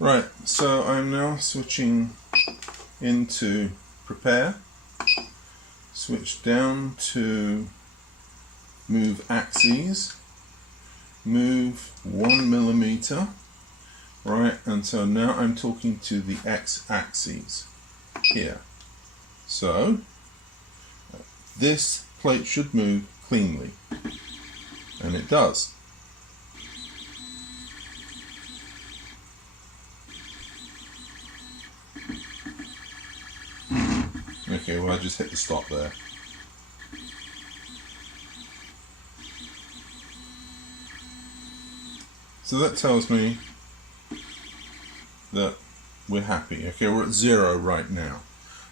Right, so I'm now switching into prepare, switch down to move axes, move 1 millimeter, right, and so now I'm talking to the x-axis here. So this plate should move cleanly, and it does. Okay, well I just hit the stop there. So that tells me that we're happy. Okay, we're at 0 right now.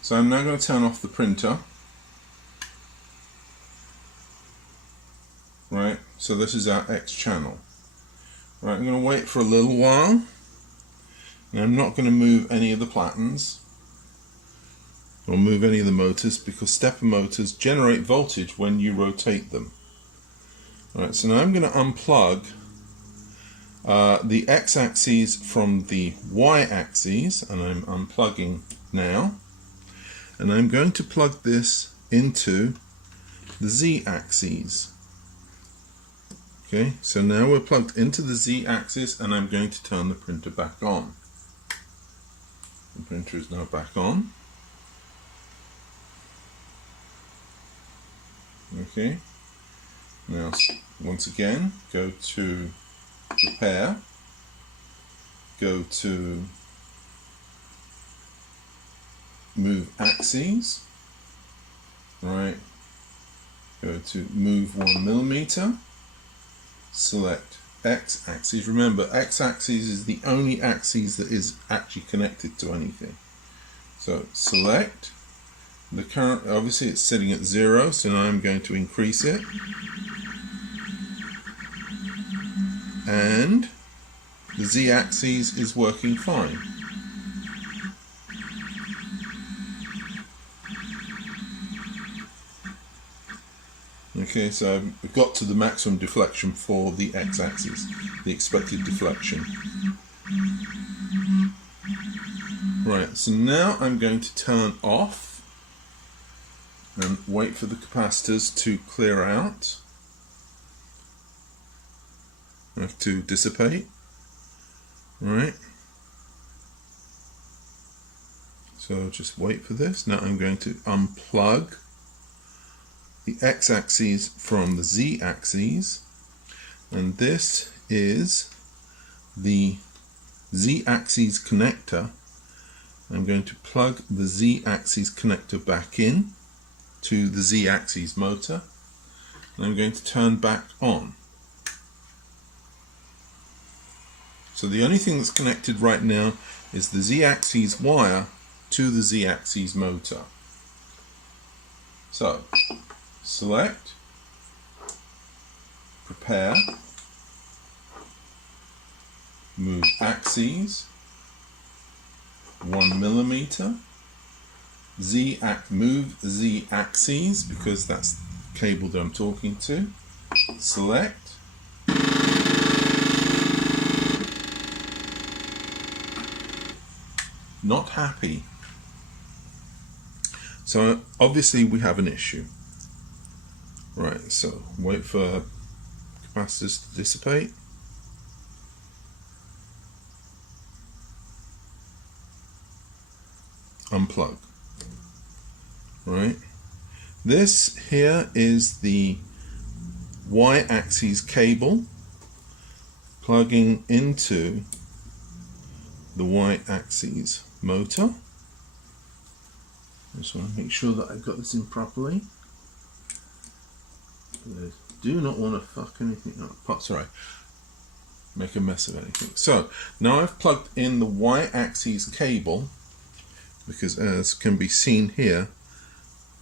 So I'm now going to turn off the printer. Right, so this is our X channel. Right, I'm going to wait for a little while. And I'm not going to move any of the platens or move any of the motors, because stepper motors generate voltage when you rotate them. Right, so now I'm going to unplug the x-axis from the y-axis, and I'm unplugging now, and I'm going to plug this into the z-axis. Okay, so now we're plugged into the z-axis, and I'm going to turn the printer back on. The printer is now back on. Okay, now once again go to prepare, go to move axes, right, go to move 1 millimeter, select x-axis. Remember, x-axis is the only axis that is actually connected to anything. So select the current, obviously it's sitting at 0, so now I'm going to increase it. And the z-axis is working fine. Okay, so I've got to the maximum deflection for the x-axis, the expected deflection. Right, so now I'm going to turn off and wait for the capacitors to clear out, to dissipate. Right, so just wait for this. Now I'm going to unplug the x-axis from the z-axis, and this is the z-axis connector. I'm going to plug the z-axis connector back in to the z-axis motor, and I'm going to turn back on. So the only thing that's connected right now is the z-axis wire to the z-axis motor. So select, prepare, move axes, 1 millimeter, move z-axis, because that's the cable that I'm talking to, select, not happy. So obviously we have an issue. Right, so wait for capacitors to dissipate. Unplug. Right, this here is the y-axis cable plugging into the y-axis motor. I just want to make sure that I've got this in properly. I do not want to fuck anything up. Sorry, make a mess of anything. So now I've plugged in the y-axis cable, because as can be seen here,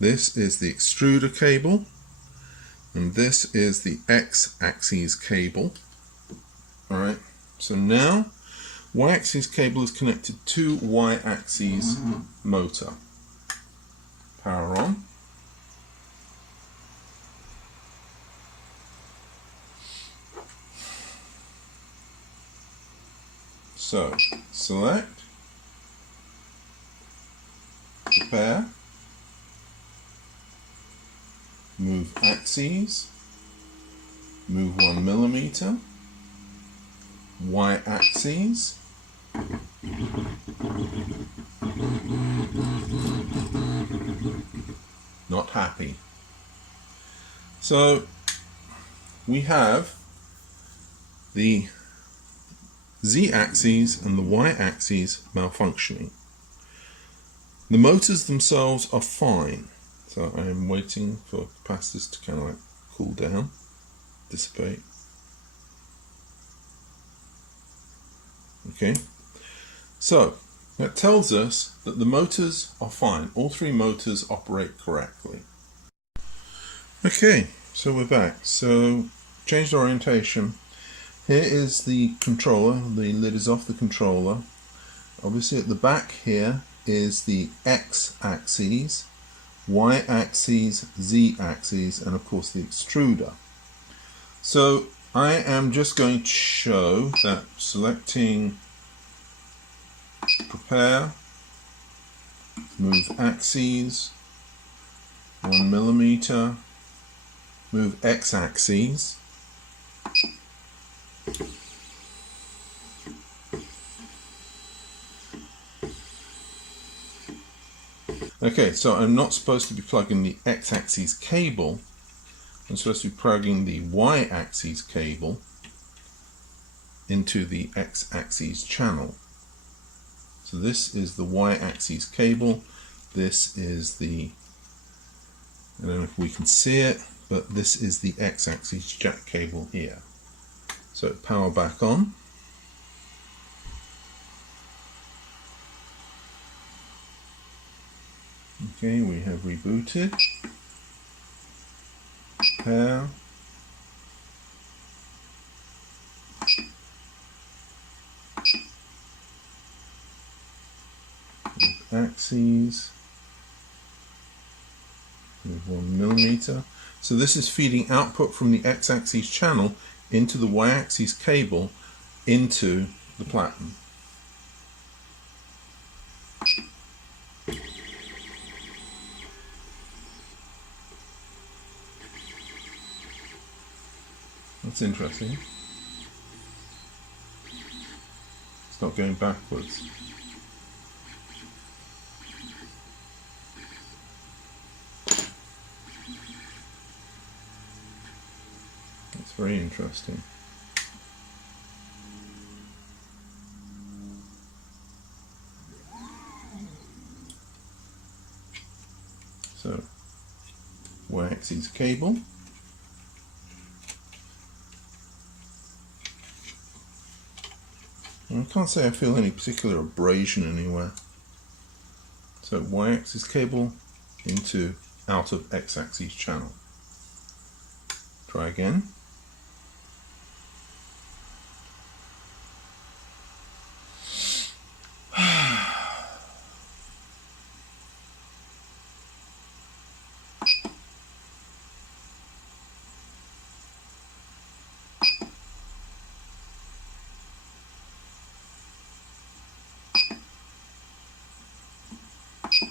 this is the extruder cable and this is the x-axis cable. Alright, so now y-axis cable is connected to y-axis motor. Power on. So select, prepare, move axes, move 1 millimeter, Y axes, not happy. So we have the Z-axes and the Y-axes malfunctioning. The motors themselves are fine, so I am waiting for capacitors to kind of like cool down, dissipate. Okay, so that tells us that the motors are fine. All 3 motors operate correctly. Okay, so we're back. So changed orientation. Here is the controller. The lid is off the controller. Obviously at the back here is the X-axis, Y-axis, Z-axis, and of course the extruder. So I am just going to show that selecting prepare, move axes, 1 millimeter, move X-axis, okay, so I'm not supposed to be plugging the X-axis cable. I'm supposed to be plugging the Y-axis cable into the X-axis channel. So this is the Y-axis cable. This is the, I don't know if we can see it, but this is the X-axis jack cable here. So power back on. Okay, we have rebooted. Prepare. Axes. Move 1 millimeter. So this is feeding output from the X-axis channel into the Y-axis cable into the platen. That's interesting. It's not going backwards. That's very interesting. So, Y-axis cable. I can't say I feel any particular abrasion anywhere. So Y-axis cable into out of X-axis channel. Try again.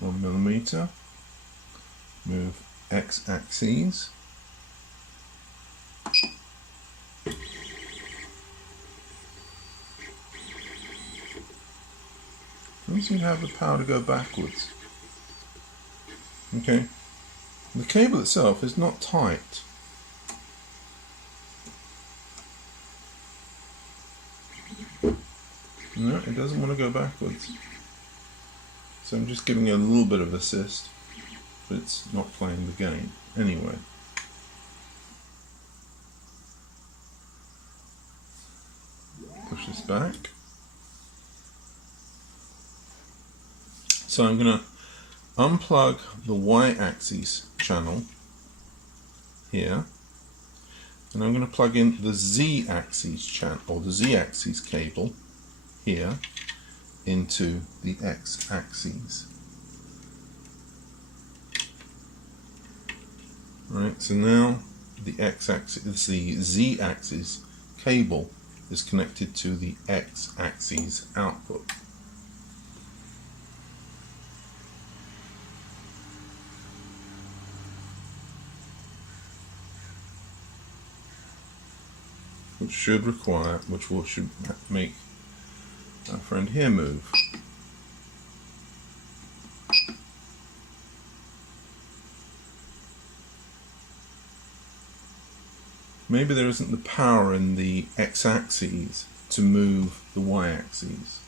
One millimeter. Move X-axis. Doesn't seem to have the power to go backwards. Okay. The cable itself is not tight. No, it doesn't want to go backwards. So I'm just giving it a little bit of assist, but it's not playing the game. Anyway. Push this back. So I'm going to unplug the Y-axis channel here, and I'm going to plug in the Z-axis channel, or the Z-axis cable here, into the X-axis. Right, so now the X-axis, the Z-axis cable is connected to the x-axis output. Which should make our friend here move. Maybe there isn't the power in the x-axis to move the y-axis.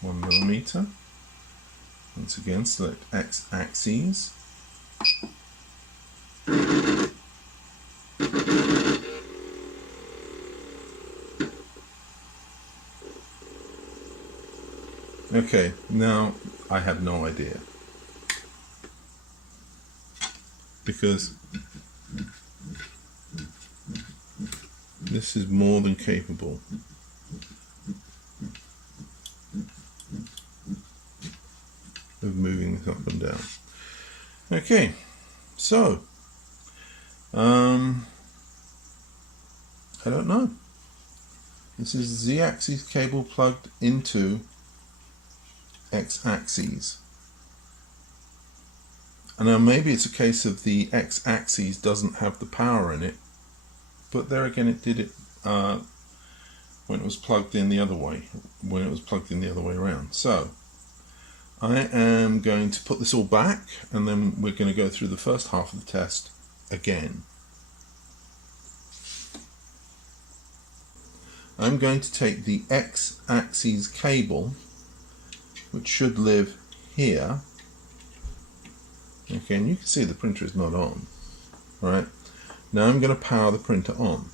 One millimeter. Once again, select x-axis. Okay, now I have no idea, because this is more than capable of moving this up and down. Okay, so I don't know. This is Z-axis cable plugged into x-axis. And now maybe it's a case of the x-axis doesn't have the power in it, but there again it did it when it was plugged in the other way, around. So I am going to put this all back, and then we're going to go through the first half of the test again. I'm going to take the x-axis cable, which should live here. Okay, and you can see the printer is not on. Right, now I'm going to power the printer on.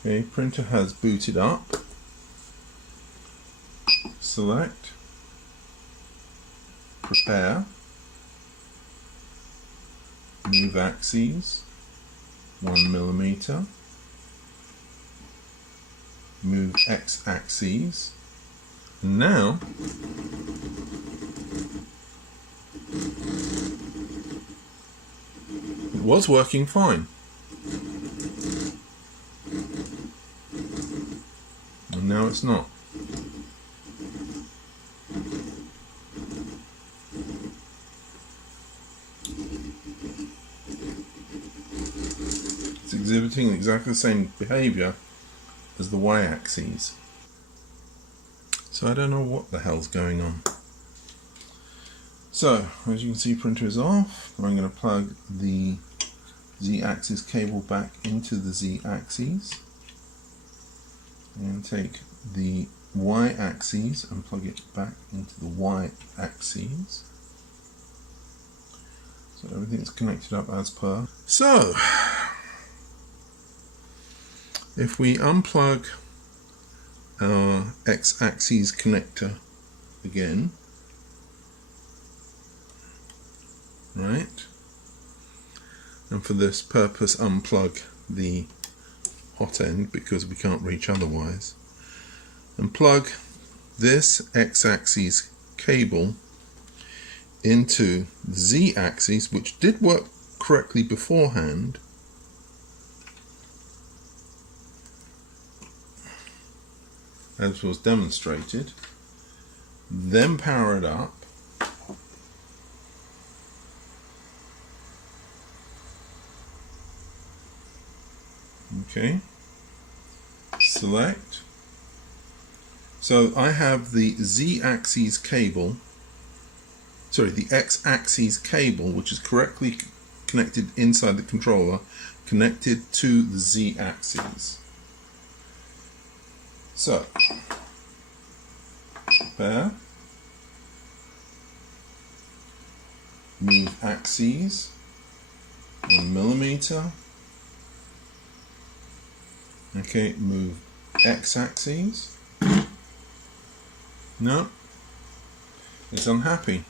Okay, printer has booted up. Select, prepare, move axes, 1 millimeter, move x-axis. Now it was working fine, and now it's not. It's exhibiting exactly the same behavior as the y-axis. So I don't know what the hell's going on. So as you can see, printer is off. I'm going to plug the Z-axis cable back into the Z-axis and take the y-axis and plug it back into the y-axis. So everything's connected up as per. So if we unplug our x-axis connector again, right, and for this purpose unplug the hot end because we can't reach otherwise, and plug this x-axis cable into the z-axis, which did work correctly beforehand, as was demonstrated, then power it up. Okay, select. So I have the z-axis cable, sorry, the x-axis cable, which is correctly connected inside the controller, connected to the z-axis. So, prepare, move axes, 1 millimeter, okay, move x-axis, no, it's unhappy.